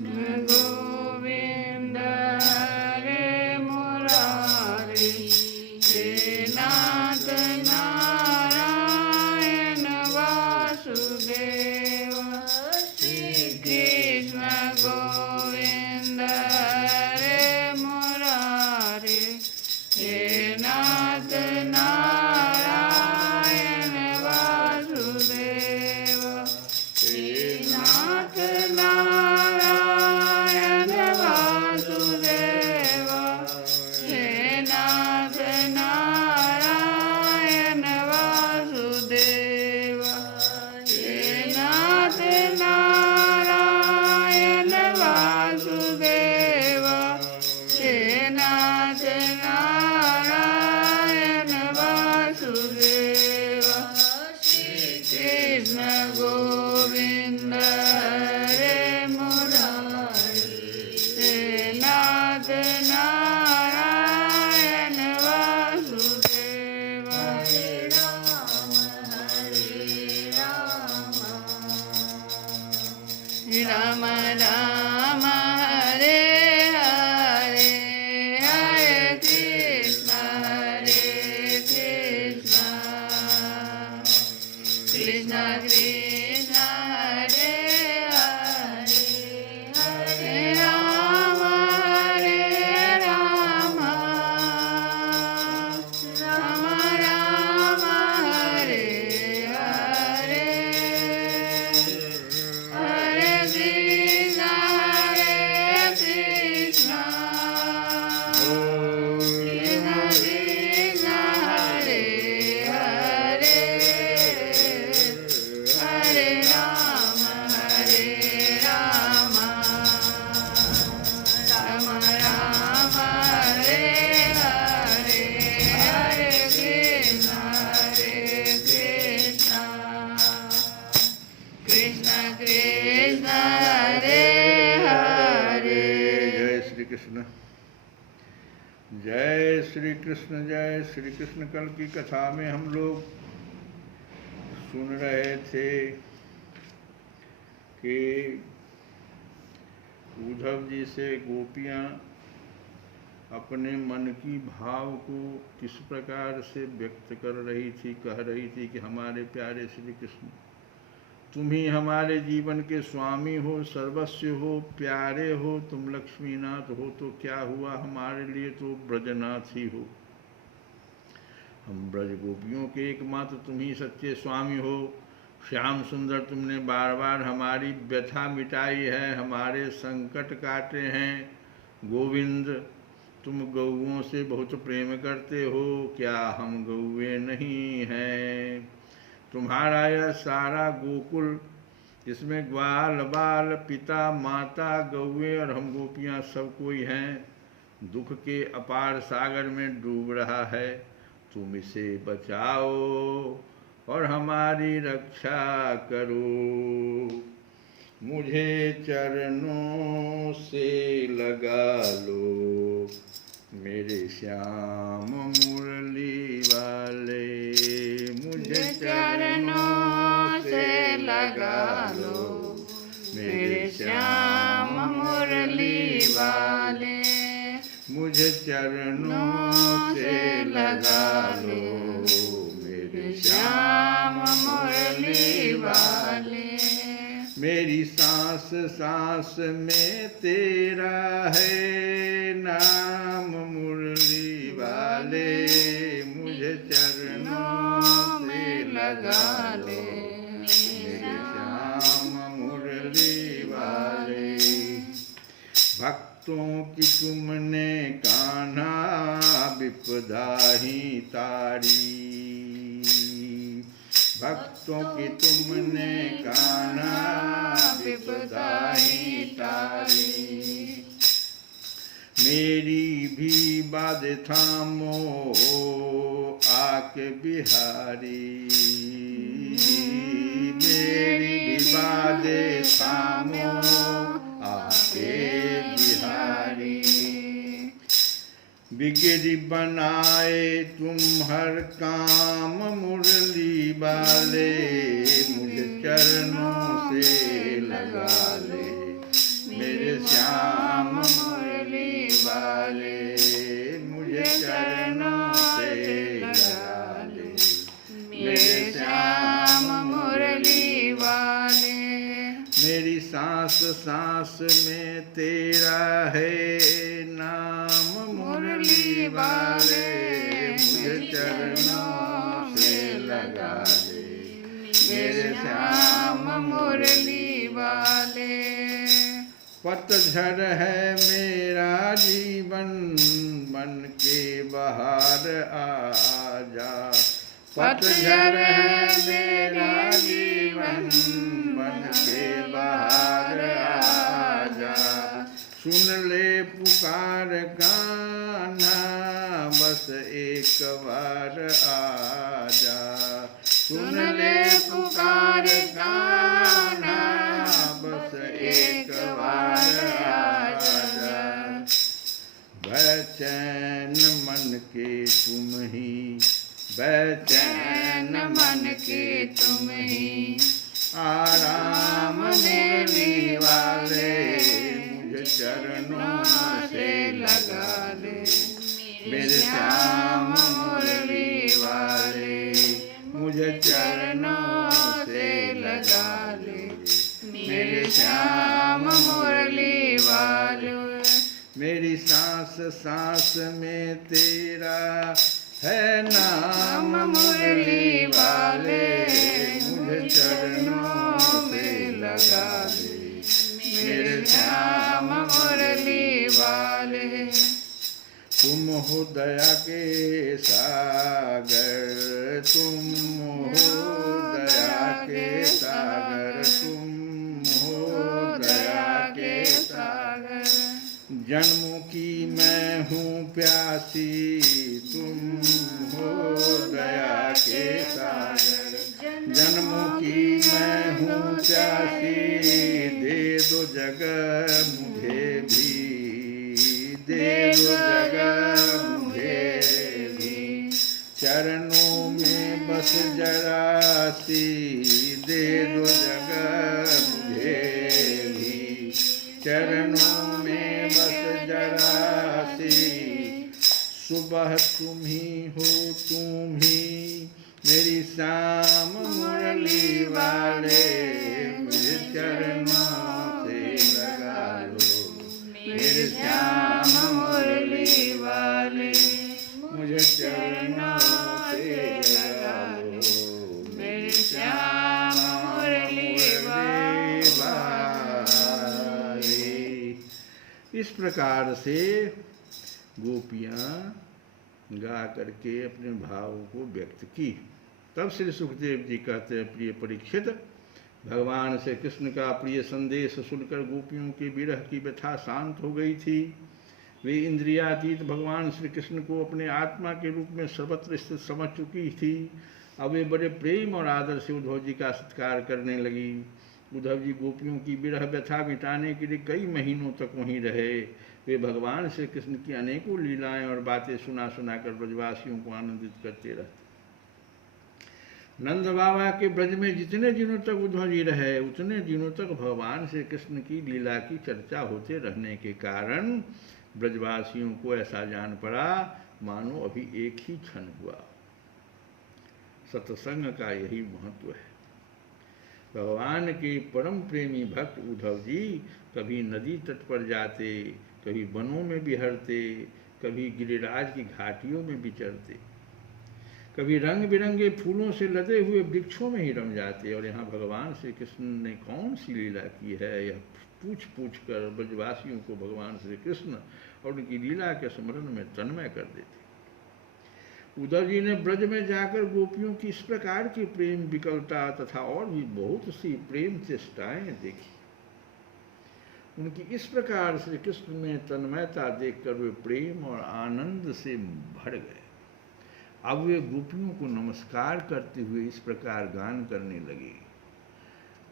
गोविंद हरे मुरारी, हे नाथ नारायण वासुदेव। श्री कृष्ण गोविंद हरे मुरारी, हे नाथ नारायण वासुदेव। हे नाथ नारायण वासुदेव, हे नाथ नारायण वासुदेव। हे नाथ नारायण वासुदेव, हे नाथ नारायण वासुदेव। श्री कृष्ण गोविंद हरे मुरारी, हे नाथ नारायण वासुदेव। हरे राम राम राम हरे हरे, हरे कृष्ण कृष्ण कृष्ण हरे हरे, हरे राम राम राम हरे हरे, हरे कृष्ण कृष्ण कृष्ण हरे हरे, हरे राम राम राम हरे हरे, हरे कृष्ण कृष्ण कृष्ण हरे हरे। जय श्री कृष्ण, जय श्री कृष्ण, जय श्री कृष्ण। कल की कथा में हम लोग सुन रहे थे कि उद्धव जी से गोपियाँ अपने मन की भाव को किस प्रकार से व्यक्त कर रही थी, कह रही थी कि हमारे प्यारे श्री कृष्ण, तुम ही हमारे जीवन के स्वामी हो, सर्वस्व हो, प्यारे हो। तुम लक्ष्मीनाथ हो तो क्या हुआ, हमारे लिए तो ब्रजनाथ ही हो। हम ब्रज गोपियों के एकमात्र तुम ही सच्चे स्वामी हो। श्याम सुंदर, तुमने बार बार हमारी व्यथा मिटाई है, हमारे संकट काटे हैं। गोविंद, तुम गौओं से बहुत प्रेम करते हो, क्या हम गौए नहीं हैं। तुम्हारा यह सारा गोकुल, इसमें ग्वाल बाल पिता माता गौए और हम गोपियाँ सब कोई हैं, दुख के अपार सागर में डूब रहा है। तुम इसे बचाओ और हमारी रक्षा करो। मुझे चरणों से लगा लो, मेरे श्याम मुरली वाले। मुझे चरणों से लगा लो, मेरे श्याम मुरली वाले। मुझे चरणों से लगा लो, मेरे श्याम मुरली वाले। मेरी सांस सांस में तेरा है नाम मुरली वाले। मुझे चरणों से लगा लो, मेरे श्याम मुरली वाले। भक्तों की तुमने कान्हा विपदा ही तारी, भक्तों की तुमने कान्हा विपदा ही तारी। मेरी भी बात थामो आके बिहारी, मेरी भी बात थामो आके बिहारी। बिगड़ी बनाए तुम हर काम मुरली वाले। मुझे चरणों से लगा ले, मेरे श्याम मुरली वाले, मुझे चरणों से लगा ले, मेरे श्याम मुरली वाले। मेरी सांस सांस में तेरा है नाम मुरली वाले, मुझे चरणों से लगा ले, मेरे श्याम मुरली वाले। पतझड़ है मेरा जीवन, बन के बाहर आ जा। पतझड़ है मेरा जीवन, बन के बाहर आ जा। सुन ले पुकार गाना, बस एक बार आ जा। सुन ले पुकार गाना, बस एक बार आ जा। बेचैन मन के तुम ही, बेचैन मन के तुम ही, आराम देने वाले, मुझे चरणों से लगा ले, मेरे श्याम मुरली वाले, मुझे चरणों से लगा ले, मेरे श्याम मुरली वाले। मेरी सांस सांस में तेरा है नाम मुरली वाले, मुझे चरणों से लगा ले, मेरे श्याम मुरली वाले। तुम हो दया के सागर, तुम हो दया के सागर, तुम हो दया के सागर। जन्मों की मैं हूँ प्यासी, तुम हो दया के सागर। जन्मों की मैं हूँ प्यासी, दे दो जगह मुझे भी, दे दो जगह मुझे भी। चरणों में बस जरा सी, दे दो जगह मुझे भी। चरणों में बस जरा सी, सुबह तुम ही हो, तुम ही मेरी श्याम मुरली वाले, मुझे चरणों से लगा लो, मेरे श्याम मुरली वाले, मुझे चरणों से लगा लो, मेरे श्याम मुरली वाले। इस प्रकार से गोपियाँ गा करके अपने भाव को व्यक्त की। तब श्री सुखदेव जी कहते हैं, प्रिय परीक्षित, भगवान से कृष्ण का प्रिय संदेश सुनकर गोपियों के विरह की व्यथा शांत हो गई थी। वे इंद्रियातीत भगवान श्री कृष्ण को अपने आत्मा के रूप में सर्वत्र स्थित समझ चुकी थी। अब वे बड़े प्रेम और आदर से उद्धव जी का सत्कार करने लगी। उद्धव जी गोपियों की विरह व्यथा मिटाने के लिए कई महीनों तक वहीं रहे। वे भगवान श्री कृष्ण की अनेकों लीलाएं और बातें सुना सुना कर ब्रजवासियों को आनंदित करते रहते। नंद बाबा के ब्रज में जितने दिनों तक उद्धव जी रहे, उतने दिनों तक भगवान श्री कृष्ण की लीला की चर्चा होते रहने के कारण ब्रजवासियों को ऐसा जान पड़ा मानो अभी एक ही क्षण हुआ। सत्संग का यही महत्व है। भगवान के परम प्रेमी भक्त उद्धव जी कभी नदी तट पर जाते, कभी वनों में विहरते, कभी गिरिराज की घाटियों में विचरते, कभी रंग बिरंगे फूलों से लदे हुए वृक्षों में ही रम जाते। और यहाँ भगवान श्री कृष्ण ने कौन सी लीला की है, यह पूछ पूछ कर ब्रजवासियों को भगवान श्री कृष्ण और उनकी लीला के स्मरण में तन्मय कर देते। उद्धव जी ने ब्रज में जाकर गोपियों की इस प्रकार की प्रेम विकलता तथा और भी बहुत सी प्रेम चेष्टाएं देखी। उनकी इस प्रकार श्री कृष्ण में तन्मयता देखकर वे प्रेम और आनंद से भर गए। अब वे गोपियों को नमस्कार करते हुए इस प्रकार गान करने लगे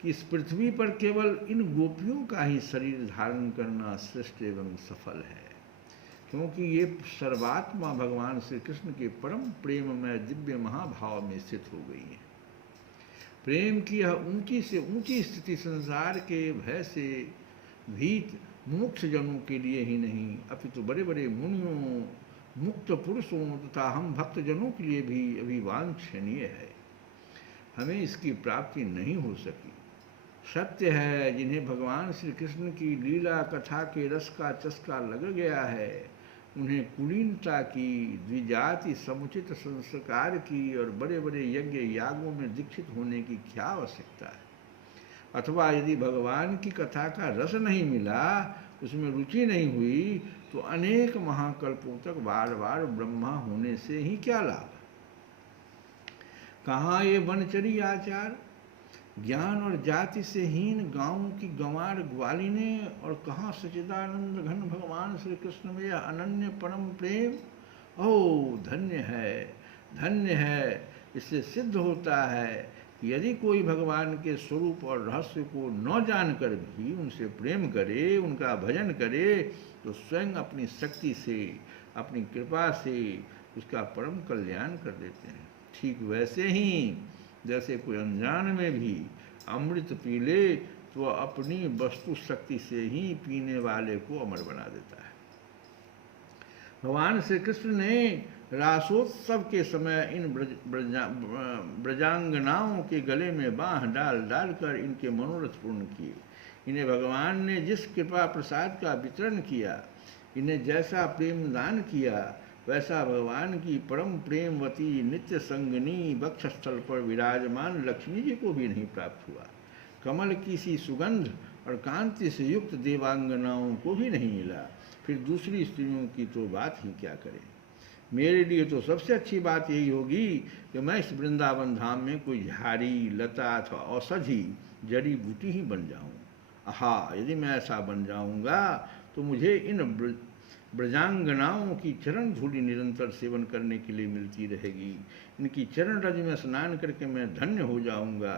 कि इस पृथ्वी पर केवल इन गोपियों का ही शरीर धारण करना श्रेष्ठ एवं सफल है, क्योंकि ये सर्वात्मा भगवान श्री कृष्ण के परम प्रेम में दिव्य महाभाव में स्थित हो गई है। प्रेम की यह ऊंची से ऊंची स्थिति संसार के भय से भीत मोक्ष जनों के लिए ही नहीं अपितु बड़े बड़े मुनियों, मुक्त पुरुषों तथा हम भक्त जनों के लिए भी अभिवांछनीय है। हमें इसकी प्राप्ति नहीं हो सकी। सत्य है, जिन्हें भगवान श्री कृष्ण की लीला कथा के रस का चस्का लग गया है, उन्हें कुलीनता की, द्विजाति समुचित संस्कार की और बड़े बड़े यज्ञ यागों में दीक्षित होने की क्या आवश्यकता है। अथवा यदि भगवान की कथा का रस नहीं मिला, उसमें रुचि नहीं हुई, तो अनेक महाकल्पों तक बार बार ब्रह्मा होने से ही क्या लाभ। कहाँ ये वनचरी आचार, ज्ञान और जाति से हीन गांवों की गंवार ग्वालिने, और कहाँ सच्चिदानंद घन भगवान श्री कृष्ण में यह अनन्य परम प्रेम। ओ धन्य है, धन्य है। इससे सिद्ध होता है कि यदि कोई भगवान के स्वरूप और रहस्य को न जानकर भी उनसे प्रेम करे, उनका भजन करे, तो स्वयं अपनी शक्ति से, अपनी कृपा से उसका परम कल्याण कर देते हैं। ठीक वैसे ही जैसे कोई अनजान में भी अमृत पी ले, तो अपनी वस्तु शक्ति से ही पीने वाले को अमर बना देता है। भगवान श्री कृष्ण ने रासोत्सव के समय इन ब्रजांगनाओं के गले में बाँह डाल डालकर इनके मनोरथ पूर्ण किए। इन्हें भगवान ने जिस कृपा प्रसाद का वितरण किया, इन्हें जैसा प्रेम दान किया, वैसा भगवान की परम प्रेमवती नित्य संगनी वक्षस्थल पर विराजमान लक्ष्मी जी को भी नहीं प्राप्त हुआ। कमल की सी सुगंध और कांति से युक्त देवांगनाओं को भी नहीं मिला, फिर दूसरी स्त्रियों की तो बात ही क्या करें। मेरे लिए तो सबसे अच्छी बात यही होगी कि मैं इस वृंदावन धाम में कोई झाड़ी, लता अथवा औषधि, जड़ी बूटी ही बन जाऊं। आहा, यदि मैं ऐसा बन जाऊंगा तो मुझे इन ब्रजांगनाओं की चरण धूलि निरंतर सेवन करने के लिए मिलती रहेगी। इनकी चरण रज में स्नान करके मैं धन्य हो जाऊंगा।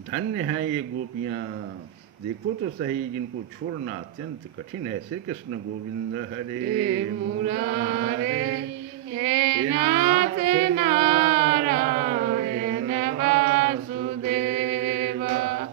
धन्य है ये गोपियाँ, देखो तो सही, जिनको छोड़ना अत्यंत कठिन है। श्री कृष्ण गोविंद हरे मुरारे।